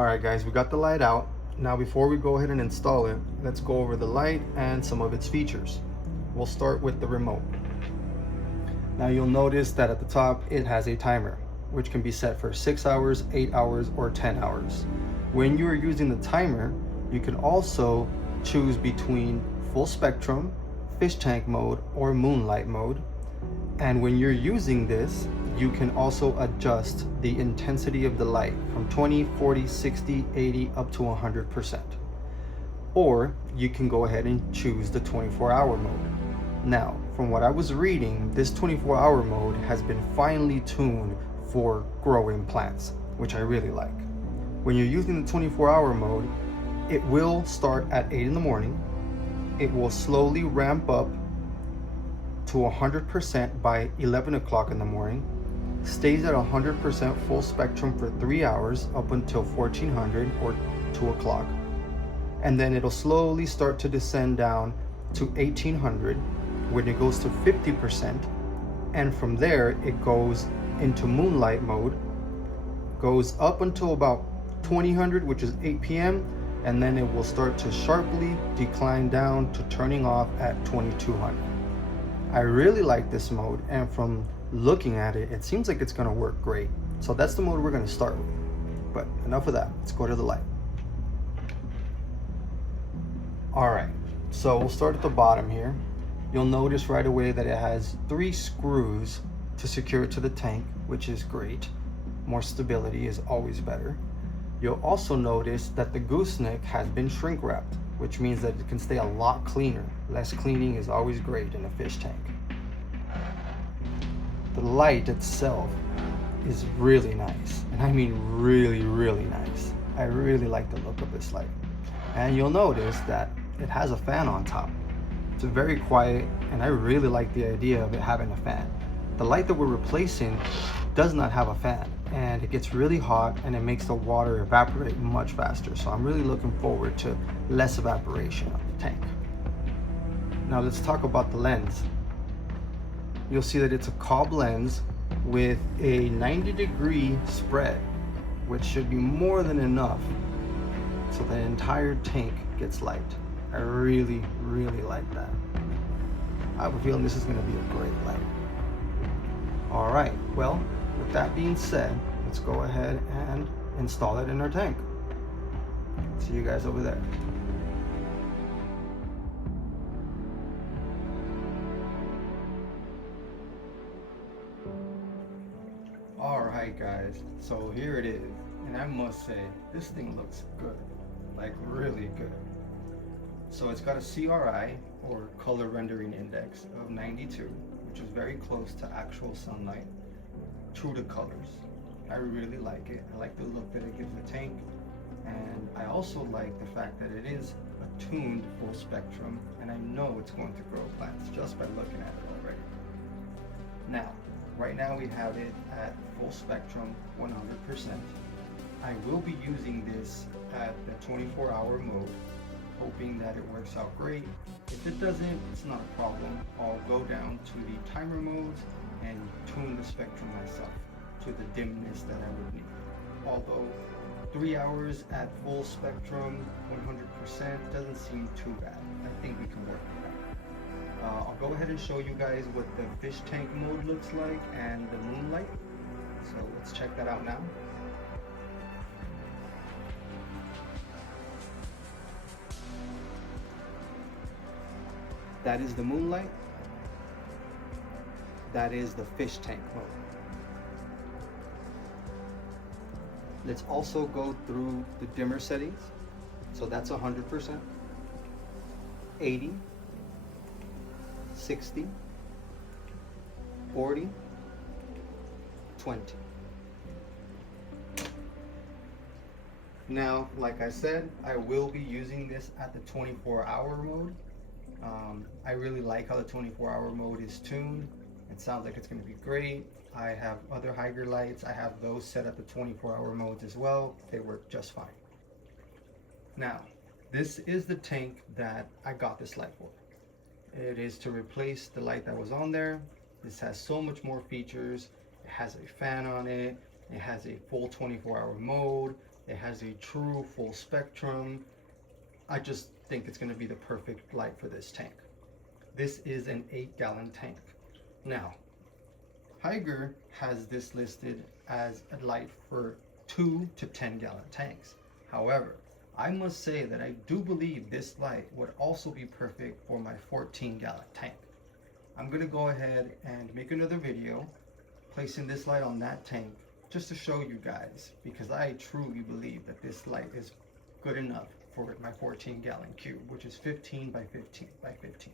All right guys, we got the light out. Now before we go ahead and install it, let's go over the light and some of its features. We'll start with the remote. Now you'll notice that at the top it has a timer, which can be set for 6 hours, 8 hours, or 10 hours. When you are using the timer, you can also choose between full spectrum, fish tank mode, or moonlight mode. And when you're using this, you can also adjust the intensity of the light from 20, 40, 60, 80, up to 100%. Or you can go ahead and choose the 24-hour mode. Now, from what I was reading, this 24-hour mode has been finely tuned for growing plants, which I really like. When you're using the 24-hour mode, it will start at 8 in the morning. It will slowly ramp up to 100% by 11 o'clock in the morning, stays at 100% full spectrum for 3 hours up until 1400 or 2 o'clock, and then it'll slowly start to descend down to 1800 when it goes to 50%, and from there it goes into moonlight mode, goes up until about 2000, which is 8 p.m., and then it will start to sharply decline down to turning off at 2200. I really like this mode, and from looking at it, it seems like it's going to work great. So that's the mode we're going to start with. But enough of that, let's go to the light. Alright, so we'll start at the bottom here. You'll notice right away that it has 3 screws to secure it to the tank, which is great. More stability is always better. You'll also notice that the gooseneck has been shrink wrapped, which means that it can stay a lot cleaner. Less cleaning is always great in a fish tank. The light itself is really nice, and I mean really, really nice. I really like the look of this light. And you'll notice that it has a fan on top. It's very quiet, and I really like the idea of it having a fan. The light that we're replacing does not have a fan, and it gets really hot and it makes the water evaporate much faster. So I'm really looking forward to less evaporation of the tank. Now let's talk about the lens. You'll see that it's a Cobb lens with a 90-degree spread, which should be more than enough so the entire tank gets light. I really, really like that. I have a feeling this is going to be a great light. All right, well, with that being said, let's go ahead and install it in our tank. See you guys over there. All right, guys, so here it is, and I must say, this thing looks good, like really good. So it's got a CRI, or color rendering index, of 92, which is very close to actual sunlight, true to colors. I really like it. I like the look that it gives the tank, and I also like the fact that it is a tuned full spectrum, and I know it's going to grow plants just by looking at it already. Now, right now we have it at full spectrum 100%. I will be using this at the 24-hour mode, hoping that it works out great. If it doesn't, it's not a problem. I'll go down to the timer modes and tune the spectrum myself to the dimness that I would need. Although 3 hours at full spectrum 100% doesn't seem too bad. I think we can work with that. I'll go ahead and show you guys what the fish tank mode looks like and the moonlight. So let's check that out now. That is the moonlight. That is the fish tank mode. Let's also go through the dimmer settings. So that's 100%, 80, 60, 40, 20. Now, like I said, I will be using this at the 24-hour mode. I really like how the 24-hour mode is tuned. It sounds like it's going to be great. I have other Hygger lights. I have those set at the 24-hour modes as well. They work just fine. Now, this is the tank that I got this light for. It is to replace the light that was on there. This has so much more features. It has a fan on it. It has a full 24-hour mode. It has a true full spectrum. I just think it's going to be the perfect light for this tank. This is an 8-gallon tank. Now, Hygger has this listed as a light for 2 to 10-gallon tanks. However, I must say that I do believe this light would also be perfect for my 14-gallon tank. I'm going to go ahead and make another video placing this light on that tank just to show you guys, because I truly believe that this light is good enough for my 14-gallon cube, which is 15 by 15 by 15.